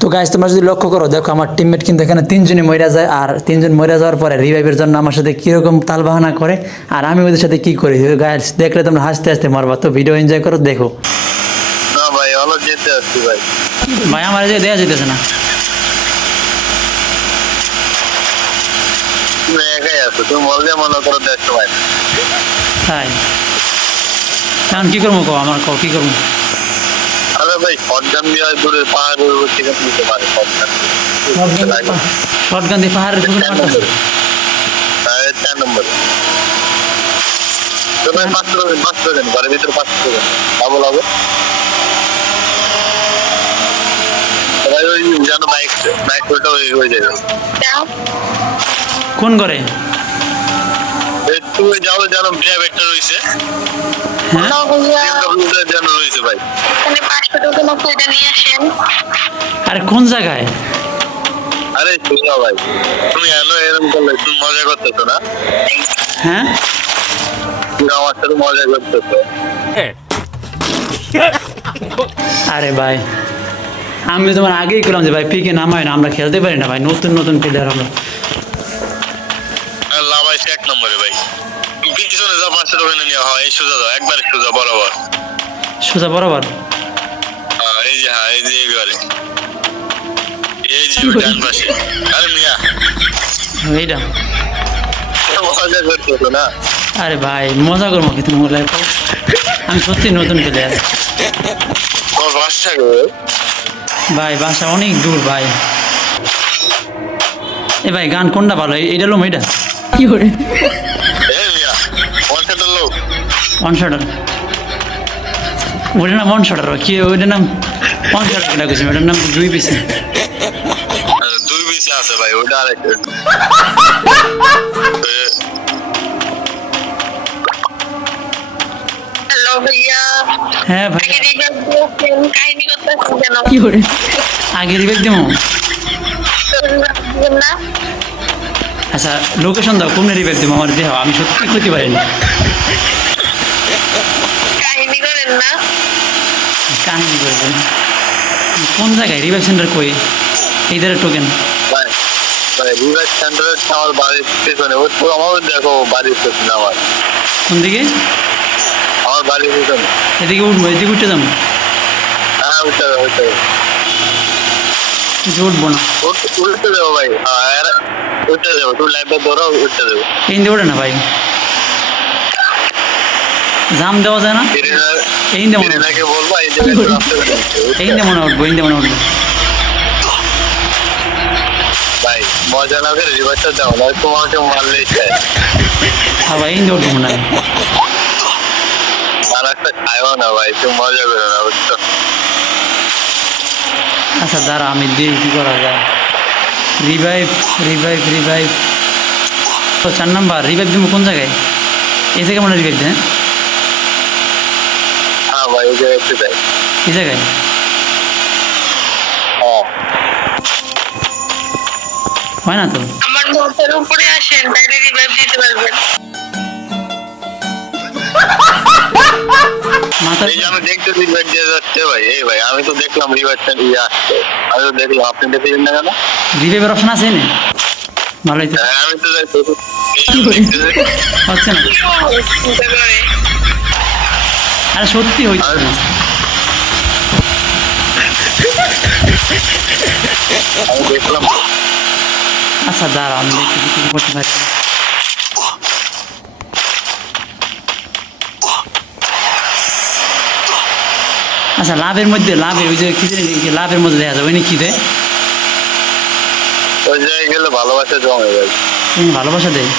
তো গাইজ তোমরা যদি লক্ষ্য করো দেখো আমার টিমমেট কিন্তু এখানে তিনজনই মরে যায় আর তিনজন মরে যাওয়ার পরে রিভাইভের জন্য আমার সাথে কীরকম তাল বাহানা করে আর আমি ওদের সাথে কি করি? গাইজ দেখলে তোমরা হাসতে হাসতে মারবা। তো ভিডিও এনজয় করো দেখো। ভাই হলো যেতে আসছি ভাই। ভাই আমার যে দেওয়া যেতেছে না। মনে তাই। এখন কী করব কো আমার কো কী করব? ভাই শটগান দিয়ে দূরে পাহাড়ের উপর থেকে নিতে পারে শটগান দিয়ে পাহাড়ের চার নম্বর। তো ভাই পাঁচশো দেবেন পাঁচশো দেবেন ঘরের ভিতরে পাঁচশো দেবেন লাভো লাভো ভাই ওই যেন বাইক বাইক ওই হয়ে যাবে। কোন করে এই তুমি যাও বিয়া একটা রয়েছে। হ্যাঁ? রয়েছে ভাই। আরে কোন জায়গায়? আরে শুনো ভাই তুমি এলো এরকম করলে তুমি মজা করতেছো না? হ্যাঁ? তুমি আমার সাথে মজা করতেছো। আরে ভাই আমি তোমার আগেই করলাম যে ভাই পিকে নামায় না আমরা খেলতে পারি না ভাই নতুন নতুন প্লেয়ার আমরা। ওখানে নিয়ে হয় এই সোজা যাও একবার সোজা বরাবর। সোজা বরাবর? হ্যাঁ এই যে হ্যাঁ এই যে এই ঘরে এই যে ডান পাশে আরে মিয়া। এইটা মজা করতেছো না? আরে ভাই মজা করব কি তুমি বলে আমি সত্যি নতুন প্লেয়ার। তোমার ভাই বাসা অনেক দূর ভাই। এ ভাই গান কোনটা ভালো? এই- এইটা লোম এইটা কি লোক ওয়ান শটার ওইটার নাম ওয়ান শটার কি ওইটার নাম ওয়ান শটার কেটা কইছি ওইটার নাম দুই পিসে দুই পিসে আছে ভাই ওটা আরেকটা হ্যাঁ ভাই করতেছেন কেন? আগে রিবেক দেবো আচ্ছা লোকেশন দাও কোন রিবেক দেবো আমার দেহ আমি সত্যি ক্ষতি পারিনি কাহিনী করবেন কোন জায়গায়? রিবেক সেন্টার কই? এই ধারে টোকেন ভাই ভাই সেন্টার আমার বাড়ির পেছনে। ও তো আমারও দেখো বাড়ির পেছনে আমার। কোন দিকে? আমার বাড়ির পেছনে। এদিকে উঠবো এদিকে উঠে যাব? হ্যাঁ উঠতে হবে উঠতে হবে উঠবো না। উঠতে দেবো ভাই। হ্যাঁ উঠতে দেবো তুমি লাইফটা ধরো উঠতে দেবো দিকে ওঠে না ভাই। জাম দেওয়া যায় না? এই দেবো না ইরিনাকে বলব এই জায়গায় রাস্তা করে দিতে। উঠতে এই দেবো না উঠবো এই দেবো না উঠবো। ভাই মজা না করে রিভারটা দাও না তোমাকে মারলেই চাই হ্যাঁ ভাই এই দিয়ে উঠবো না আর একটা খাইও না ভাই তুমি মজা করো না বুঝছ? আচ্ছা দাঁড়া আমি দিই কী করা যায়। রিভাইভ রিভাইভ রিভাইভ তো চার নাম্বার রিভাইভ দিব কোন জায়গায়? এই জায়গায় মানে রিভাইভ দেয় এই জায়গায়? একটু দেয় এই জায়গায় হ্যাঁ না তো? আমার উপরে আসেন তাইলে রিভাইভ দিতে পারবেন। এই যে আমি দেখতে রিভার দিয়ে যাচ্ছে ভাই এই ভাই আমি তো দেখলাম দিয়ে আসছে। আমি তো দেখলাম আপনি দেখলেন না কেন? রিভাইভের অপশন আছে না। ভালোই তো। হ্যাঁ আমি তো দেখছি। হচ্ছে না। আরে সত্যি না দেখলাম। আচ্ছা দাঁড়া আমি দেখি কি করতে পারি। আচ্ছা লাভের মধ্যে লাভের ওই যে কি লাভের মধ্যে দেখা যাবে ওই কি দেয় ওই জায়গায় গেলে ভালোবাসা জমে তুমি ভালোবাসা দেয়?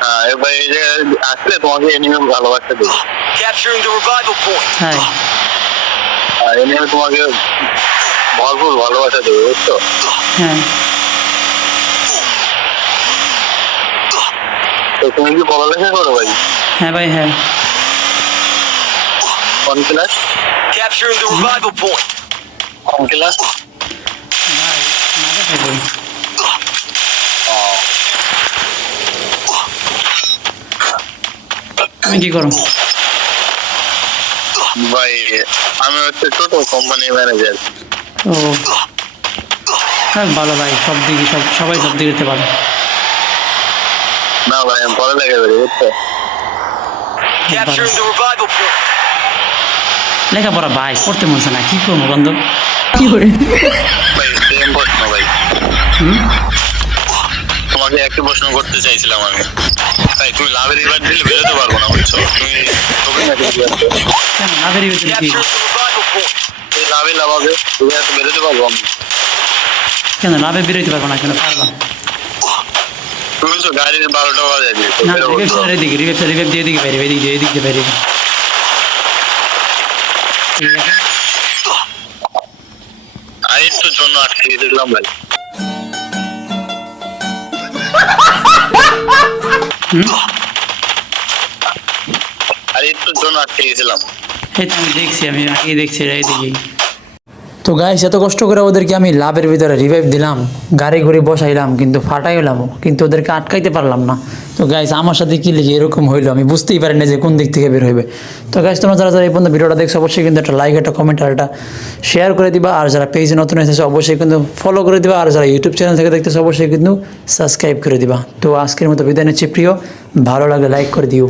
হ্যাঁ এ ভাই এই জায়গায় আসলে তোমাকে এনিমে ভালোবাসা দেবে। Capturing the revival point. হ্যাঁ। আর তোমাকে ভরপুর ভালোবাসা দেবে বুঝছ? হ্যাঁ। তো তুমি কি পড়ালেখা করো ভাই? হ্যাঁ ভাই হ্যাঁ। কোন class Capturing the revival point. কোন ক্লাস ভাই তুমি কি করো? ভাই আমি হচ্ছে টোটো কোম্পানি ম্যানেজার ও। যাক, ভালো ভাই সব দিকে সব সবাই সব দিকে যেতে পারে। না ভাই আমি পরে লেগে বেরি বুঝছ? Capturing the লেখাপড়া ভাই পড়তে মন না কি করব বন্ধু? কি করে? ভাই সেম প্রশ্ন ভাই। তোমাকে একই প্রশ্ন করতে চাইছিলাম আমি। তাই তুমি লাভের রিভার দিলে বেরোতে পারব না বুঝছ? তুমি তোকে না কেন? না বেরিয়ে কি Capturing the revival point. এই লাভে তুমি এত বেরোতে পারব না কেন পারবা তুমি বলছো গাড়ির জন্য আটকে দিয়েছিলাম ভাই আর একটু জন্য আটকে এই তো আমি দেখছি আমি আগে দেখছি এইদিকেই তো গাইস এত কষ্ট করে ওদেরকে আমি লাভের ভিতরে রিভাইভ দিলাম, গাড়ি ঘুরে বসাইলাম, কিন্তু ফাটাইলাম কিন্তু ওদেরকে আটকাইতে পারলাম না। তো গাইস আমার সাথে কি লিখে এরকম হইল, আমি বুঝতেই পারি না যে কোন দিক থেকে বের হইবে। তো গাইস তোমরা যারা যারা এই পর্যন্ত ভিডিওটা দেখছ, অবশ্যই কিন্তু একটা লাইক একটা কমেন্ট আর একটা শেয়ার করে দিবা। আর যারা পেজে নতুন এসেছে, অবশ্যই কিন্তু ফলো করে দিবা। আর যারা ইউটিউব চ্যানেল থেকে দেখতেছো, অবশ্যই কিন্তু সাবস্ক্রাইব করে দিবা। তো আজকের মতো বিদায় নিচ্ছি, প্রিয়। ভালো লাগলে লাইক করে দিও।